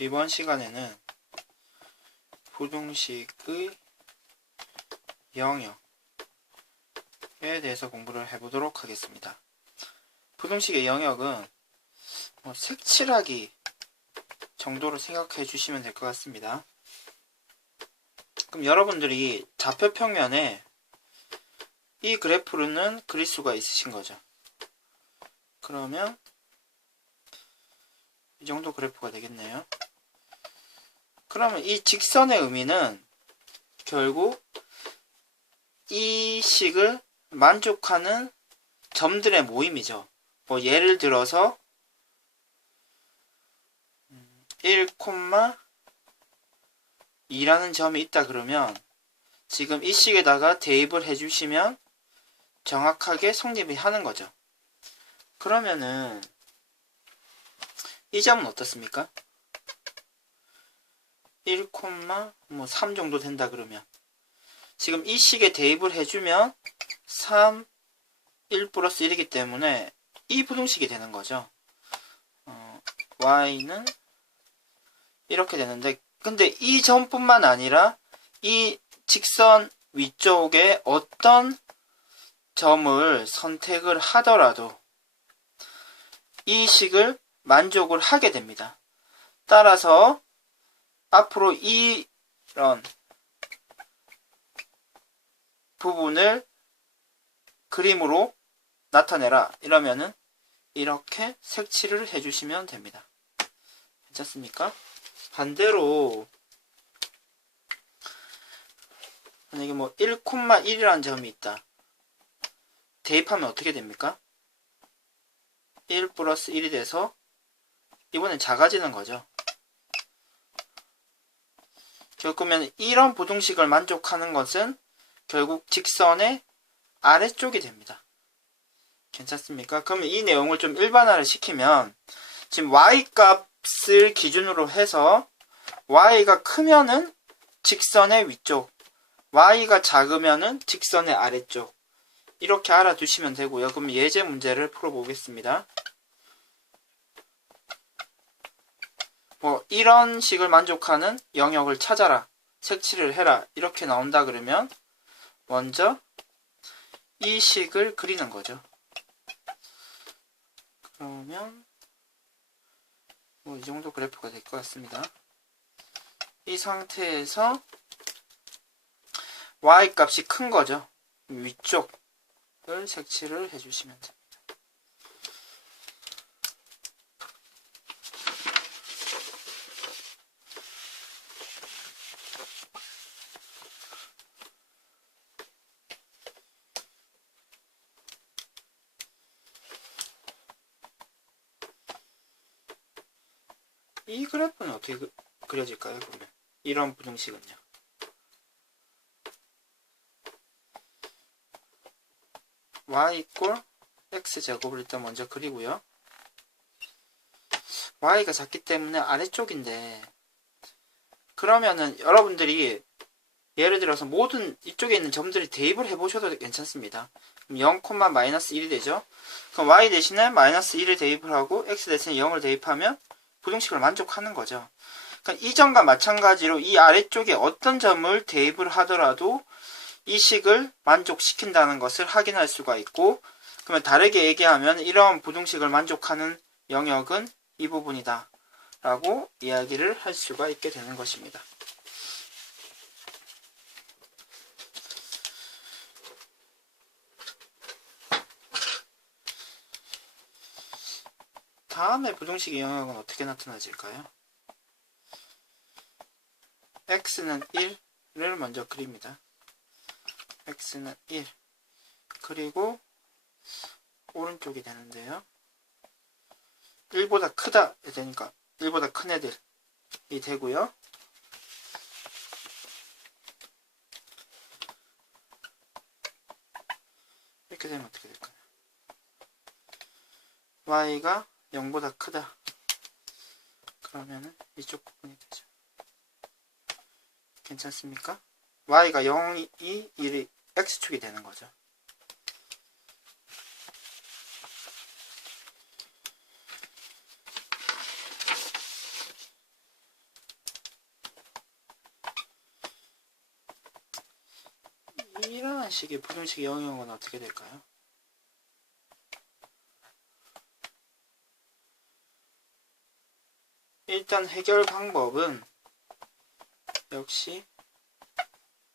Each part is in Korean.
이번 시간에는 부등식의 영역에 대해서 공부를 해보도록 하겠습니다. 부등식의 영역은 뭐 색칠하기 정도로 생각해 주시면 될 것 같습니다. 그럼 여러분들이 좌표 평면에 이 그래프는 그릴 수가 있으신 거죠. 그러면 이 정도 그래프가 되겠네요. 그러면 이 직선의 의미는 결국 이 식을 만족하는 점들의 모임이죠. 뭐 예를 들어서 1,2라는 점이 있다 그러면 지금 이 식에다가 대입을 해주시면 정확하게 성립이 하는 거죠. 그러면은 이 점은 어떻습니까? 1,3 정도 된다 그러면 지금 이 식에 대입을 해주면 3, 1 플러스 1이기 때문에 이 부등식이 되는 거죠. 어, y는 이렇게 되는데 근데 이 점뿐만 아니라 이 직선 위쪽에 어떤 점을 선택을 하더라도 이 식을 만족을 하게 됩니다. 따라서 앞으로 이런 부분을 그림으로 나타내라 이러면은 이렇게 색칠을 해주시면 됩니다. 괜찮습니까? 반대로 만약에 뭐 1,1이라는 점이 있다. 대입하면 어떻게 됩니까? 1 플러스 1이 돼서 이번엔 작아지는 거죠. 결국은 이런 부등식을 만족하는 것은 결국 직선의 아래쪽이 됩니다. 괜찮습니까? 그러면 이 내용을 좀 일반화를 시키면 지금 y 값을 기준으로 해서 y가 크면은 직선의 위쪽, y가 작으면은 직선의 아래쪽 이렇게 알아두시면 되고요. 그럼 예제 문제를 풀어보겠습니다. 뭐 이런 식을 만족하는 영역을 찾아라. 색칠을 해라. 이렇게 나온다 그러면 먼저 이 식을 그리는 거죠. 그러면 뭐 이 정도 그래프가 될 것 같습니다. 이 상태에서 y 값이 큰 거죠. 위쪽을 색칠을 해주시면 됩니다. 이 그래프는 어떻게 그, 그려질까요? 그러면 이런 부등식은요. y 이꼴 x 제곱을 일단 먼저 그리고요. y가 작기 때문에 아래쪽인데 그러면은 여러분들이 예를 들어서 모든 이쪽에 있는 점들이 대입을 해보셔도 괜찮습니다. 그럼 0, 마이너스 1이 되죠. 그럼 y 대신에 마이너스 1을 대입을 하고 x 대신에 0을 대입하면 부등식을 만족하는 거죠. 그러니까 이 점과 마찬가지로 이 아래쪽에 어떤 점을 대입을 하더라도 이 식을 만족시킨다는 것을 확인할 수가 있고 그러면 다르게 얘기하면 이런 부등식을 만족하는 영역은 이 부분이다 라고 이야기를 할 수가 있게 되는 것입니다. 다음에 부등식의 영역은 어떻게 나타나질까요? x는 1을 먼저 그립니다. x는 1 그리고 오른쪽이 되는데요. 1보다 크다 되니까 1보다 큰 애들이 되고요. 이렇게 되면 어떻게 될까요? y가 0보다 크다 그러면은 이쪽 부분이 되죠 괜찮습니까? y가 0이 1이 x축이 되는 거죠 이런 식의 부등식의 영역은 어떻게 될까요? 일단 해결 방법은 역시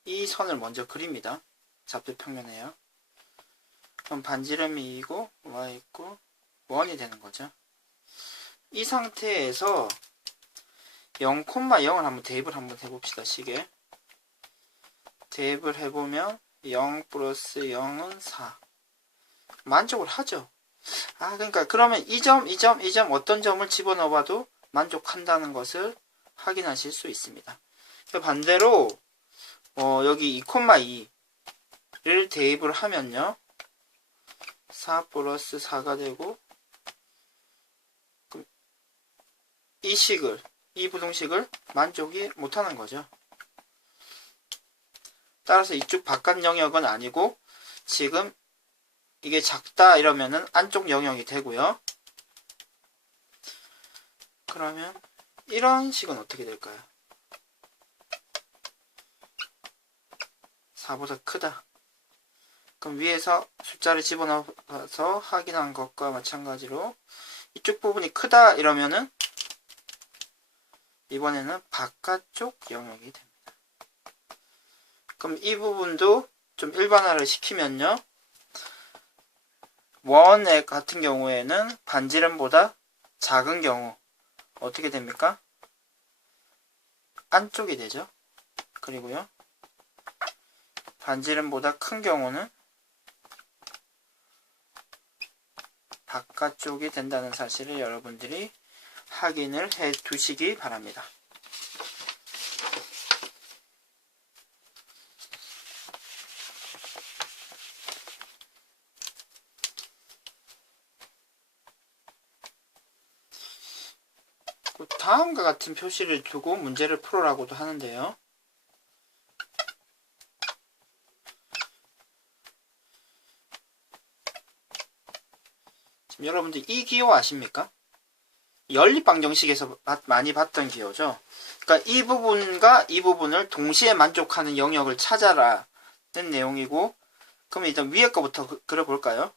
이 선을 먼저 그립니다. 좌표 평면에요. 그럼 반지름이 2고 y 있고 원이 되는 거죠. 이 상태에서 0,0을 한번 대입을 한번 해봅시다. 식에 대입을 해보면 0 플러스 0은 4 만족을 하죠. 아 그러니까 그러면 이 점, 이 점, 이 점 어떤 점을 집어넣어봐도 만족한다는 것을 확인하실 수 있습니다. 반대로 어, 여기 2,2를 대입을 하면요. 4 플러스 4가 되고 그럼 이 식을 이 부등식을 만족이 못하는 거죠. 따라서 이쪽 바깥 영역은 아니고 지금 이게 작다 이러면은 안쪽 영역이 되고요. 그러면 이런 식은 어떻게 될까요? 4보다 크다. 그럼 위에서 숫자를 집어넣어서 확인한 것과 마찬가지로 이쪽 부분이 크다 이러면은 이번에는 바깥쪽 영역이 됩니다. 그럼 이 부분도 좀 일반화를 시키면요. 원의 같은 경우에는 반지름보다 작은 경우 어떻게 됩니까? 안쪽이 되죠. 그리고요. 반지름보다 큰 경우는 바깥쪽이 된다는 사실을 여러분들이 확인을 해 두시기 바랍니다. 다음과 같은 표시를 두고 문제를 풀어라고도 하는데요. 지금 여러분들 이 기호 아십니까? 연립방정식에서 많이 봤던 기호죠. 그러니까 이 부분과 이 부분을 동시에 만족하는 영역을 찾아라는 내용이고 그럼 일단 위에 거부터 그, 그려볼까요?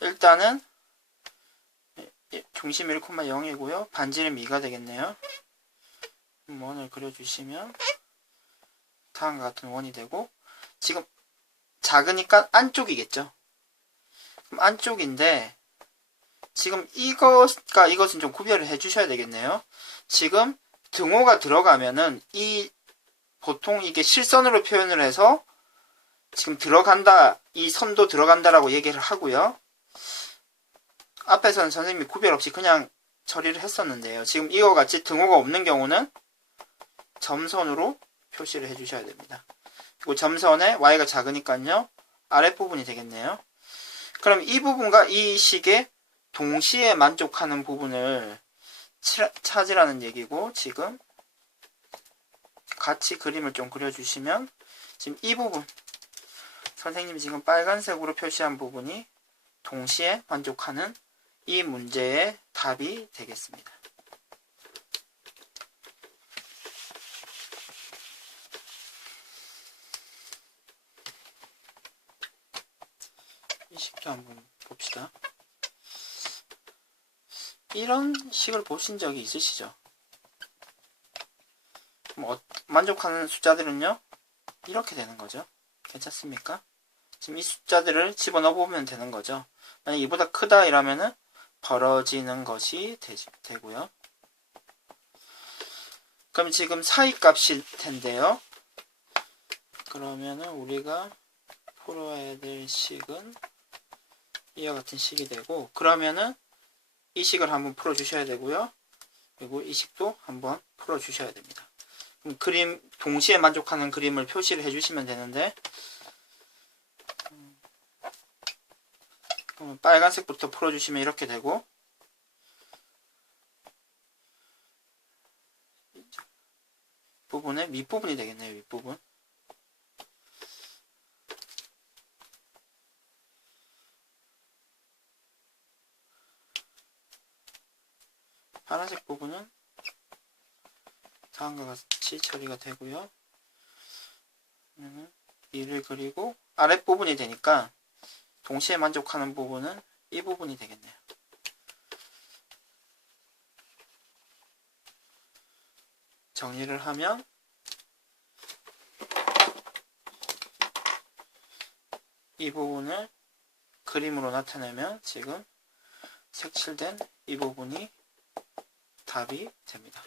일단은 중심 1,0이고요. 반지름 2가 되겠네요. 원을 그려주시면 다음과 같은 원이 되고 지금 작으니까 안쪽이겠죠. 그럼 안쪽인데 지금 이것과 이것은 좀 구별을 해 주셔야 되겠네요. 지금 등호가 들어가면은 이 보통 이게 실선으로 표현을 해서 지금 들어간다 이 선도 들어간다라고 얘기를 하고요. 앞에서는 선생님이 구별 없이 그냥 처리를 했었는데요. 지금 이와 같이 등호가 없는 경우는 점선으로 표시를 해 주셔야 됩니다. 그리고 점선에 y가 작으니까요. 아랫부분이 되겠네요. 그럼 이 부분과 이 식의 동시에 만족하는 부분을 찾으라는 얘기고 지금 같이 그림을 좀 그려주시면 지금 이 부분 선생님이 지금 빨간색으로 표시한 부분이 동시에 만족하는 이 문제의 답이 되겠습니다. 이 식도 한번 봅시다. 이런 식을 보신 적이 있으시죠? 어, 만족하는 숫자들은요 이렇게 되는 거죠 괜찮습니까? 지금 이 숫자들을 집어넣어 보면 되는 거죠 만약 이보다 크다 이러면은 벌어지는 것이 되, 고요 그럼 지금 사이 값일 텐데요 그러면은 우리가 풀어야 될 식은 이와 같은 식이 되고 그러면은 이 식을 한번 풀어 주셔야 되고요. 그리고 이 식도 한번 풀어 주셔야 됩니다. 그럼 그림 동시에 만족하는 그림을 표시를 해 주시면 되는데 그럼 빨간색부터 풀어주시면 이렇게 되고 부분의 밑부분이 되겠네요. 윗부분. 파란색 부분은 다음과 같이 처리가 되고요. 2를 그리고 아랫부분이 되니까 동시에 만족하는 부분은 이 부분이 되겠네요. 정리를 하면 이 부분을 그림으로 나타내면 지금 색칠된 이 부분이 답이 됩니다.